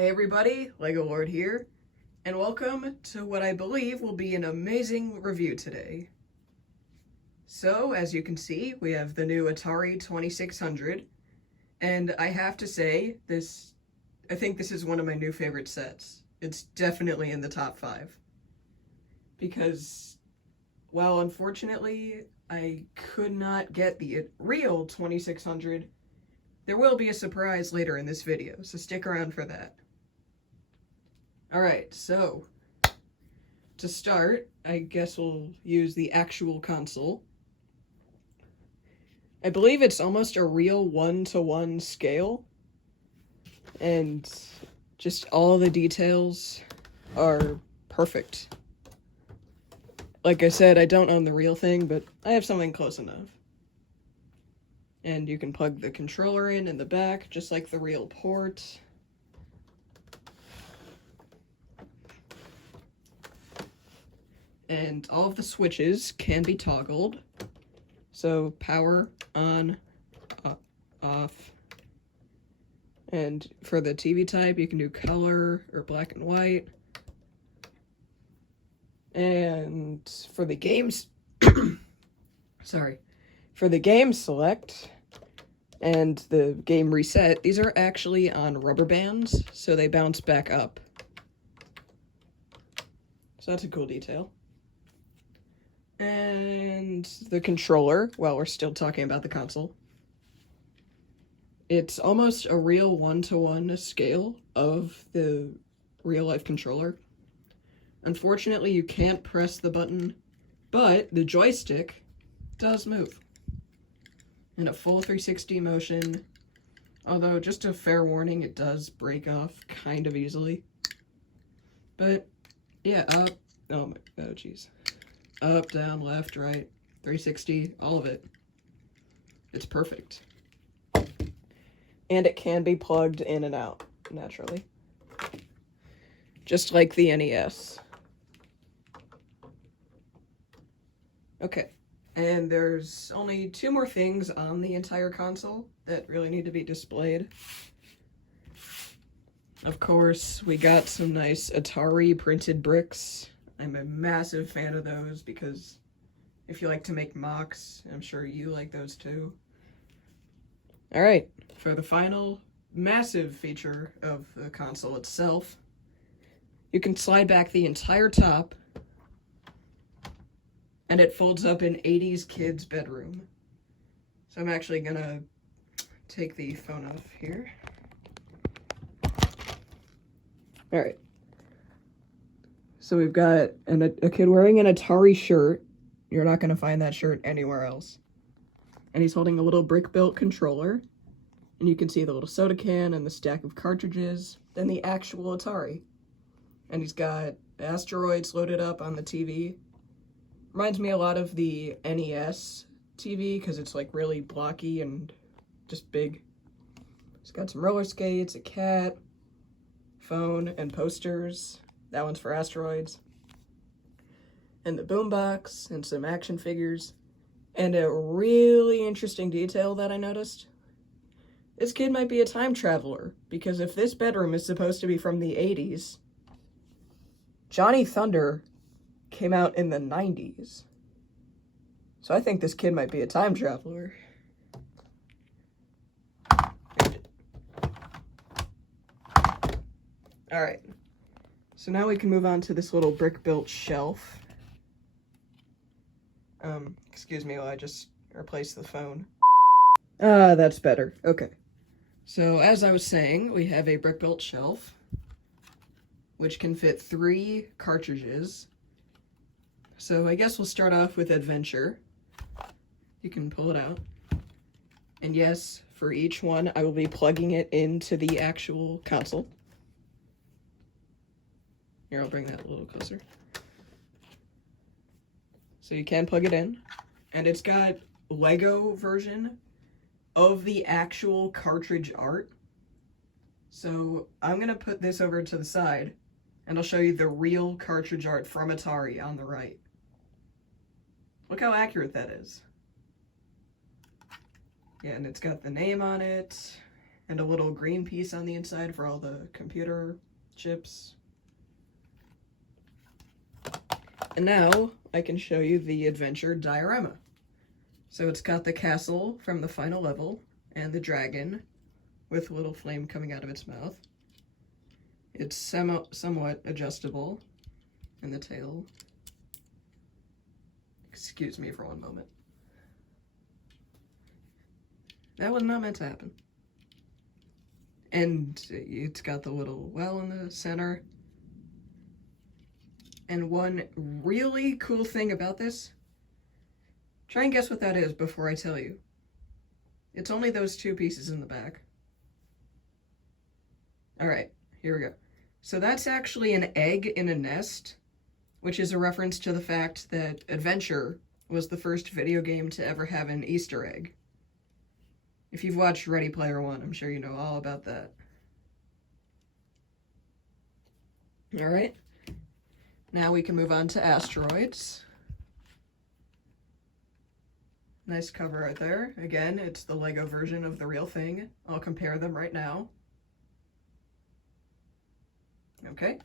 Hey everybody, Lego Lord here, and welcome to what I believe will be an amazing review today. So, as you can see, we have the new Atari 2600, and I have to say, I think this is one of my new favorite sets. It's definitely in the top 5. Because, while unfortunately I could not get the real 2600, there will be a surprise later in this video, so stick around for that. Alright, so to start, I guess we'll use the actual console. I believe it's almost a real 1-to-1 scale, and just all the details are perfect. Like I said, I don't own the real thing, but I have something close enough. And you can plug the controller in the back, just like the real port. And all of the switches can be toggled. So power, on, off. And for the TV type, you can do color or black and white. And for the games, for the game select and the game reset, these are actually on rubber bands, so they bounce back up. So that's a cool detail. And the controller, while we're still talking about the console, it's almost a real 1-to-1 scale of the real-life controller. Unfortunately, you can't press the button, but the joystick does move in a full 360 motion, although just a fair warning, it does break off kind of easily. But yeah, oh jeez. Up, down, left, right, 360, all of it. It's perfect. And it can be plugged in and out, naturally. Just like the NES. Okay, and there's only 2 more things on the entire console that really need to be displayed. Of course, we got some nice Atari printed bricks. I'm a massive fan of those because if you like to make mocks, I'm sure you like those too. Alright, for the final massive feature of the console itself, you can slide back the entire top and it folds up in 80s kids' bedroom. So I'm actually gonna take the phone off here. Alright. So we've got a kid wearing an Atari shirt. You're not going to find that shirt anywhere else. And he's holding a little brick-built controller. And you can see the little soda can and the stack of cartridges. Then the actual Atari. And he's got Asteroids loaded up on the TV. Reminds me a lot of the NES TV because it's like really blocky and just big. He's got some roller skates, a cat, phone, and posters. That one's for Asteroids. And the boombox, and some action figures. And a really interesting detail that I noticed. This kid might be a time traveler, because if this bedroom is supposed to be from the 80s, Johnny Thunder came out in the 90s. So I think this kid might be a time traveler. Alright. So now we can move on to this little brick-built shelf. Excuse me while I just replace the phone. That's better. Okay. So as I was saying, we have a brick-built shelf, which can fit 3 cartridges. So I guess we'll start off with Adventure. You can pull it out. And yes, for each one, I will be plugging it into the actual console. Here, I'll bring that a little closer. So you can plug it in. And it's got Lego version of the actual cartridge art. So I'm going to put this over to the side, and I'll show you the real cartridge art from Atari on the right. Look how accurate that is. Yeah, and it's got the name on it, and a little green piece on the inside for all the computer chips. And now I can show you the adventure diorama. So it's got the castle from the final level and the dragon with a little flame coming out of its mouth. It's somewhat adjustable in the tail. Excuse me for one moment. That was not meant to happen. And it's got the little well in the center. And one really cool thing about this, try and guess what that is before I tell you. It's only those two pieces in the back. Alright, here we go. So that's actually an egg in a nest, which is a reference to the fact that Adventure was the first video game to ever have an Easter egg. If you've watched Ready Player One, I'm sure you know all about that. Alright. Now we can move on to Asteroids. Nice cover right there. Again, it's the Lego version of the real thing. I'll compare them right now. Okay.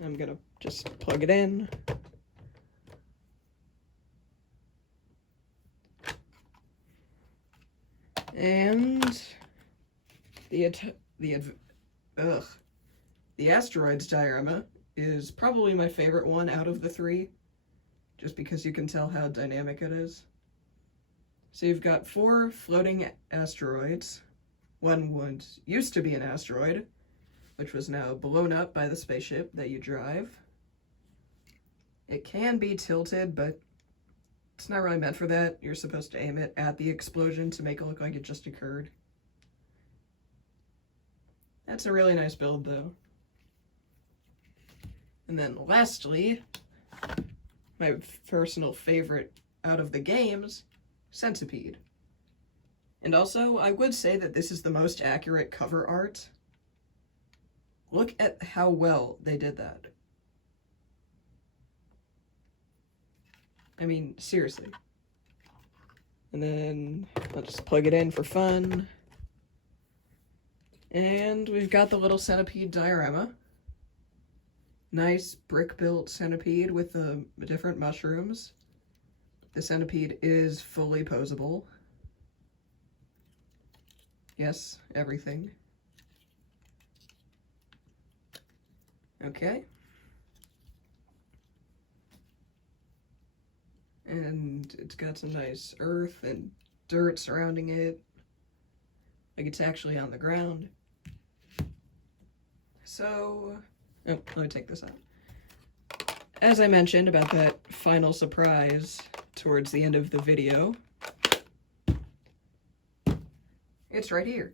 I'm gonna just plug it in. And the Asteroids Diorama is probably my favorite one out of the three, just because you can tell how dynamic it is. So you've got 4 floating asteroids. One used to be an asteroid, which was now blown up by the spaceship that you drive. It can be tilted, but it's not really meant for that. You're supposed to aim it at the explosion to make it look like it just occurred. That's a really nice build, though. And then lastly, my personal favorite out of the games, Centipede. And also, I would say that this is the most accurate cover art. Look at how well they did that. I mean, seriously. And then I'll just plug it in for fun. And we've got the little centipede diorama. Nice brick-built centipede with the different mushrooms. The centipede is fully posable. Yes, everything. Okay. And it's got some nice earth and dirt surrounding it. Like it's actually on the ground. So, oh, let me take this out. As I mentioned about that final surprise towards the end of the video, it's right here.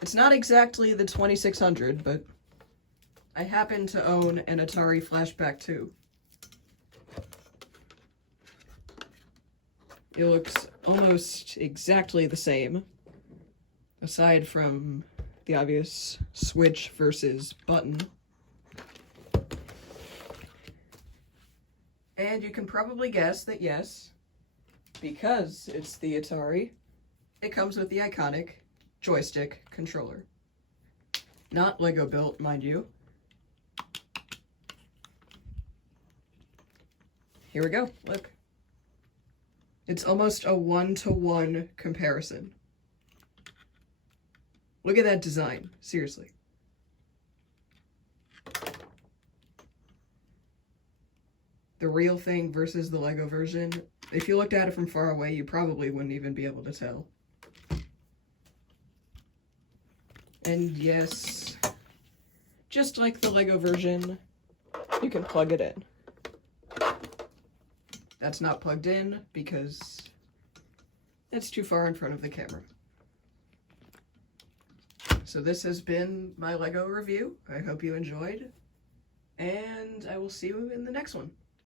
It's not exactly the 2600, but I happen to own an ATARI Flashback 2. It looks almost exactly the same, aside from the obvious switch versus button. And you can probably guess that yes, because it's the ATARI, it comes with the iconic joystick controller. Not Lego built, mind you. Here we go, look. It's almost a 1-to-1 comparison. Look at that design, seriously. The real thing versus the Lego version. If you looked at it from far away, you probably wouldn't even be able to tell. And yes, just like the Lego version, you can plug it in. That's not plugged in because it's too far in front of the camera. So this has been my Lego review. I hope you enjoyed, and I will see you in the next one.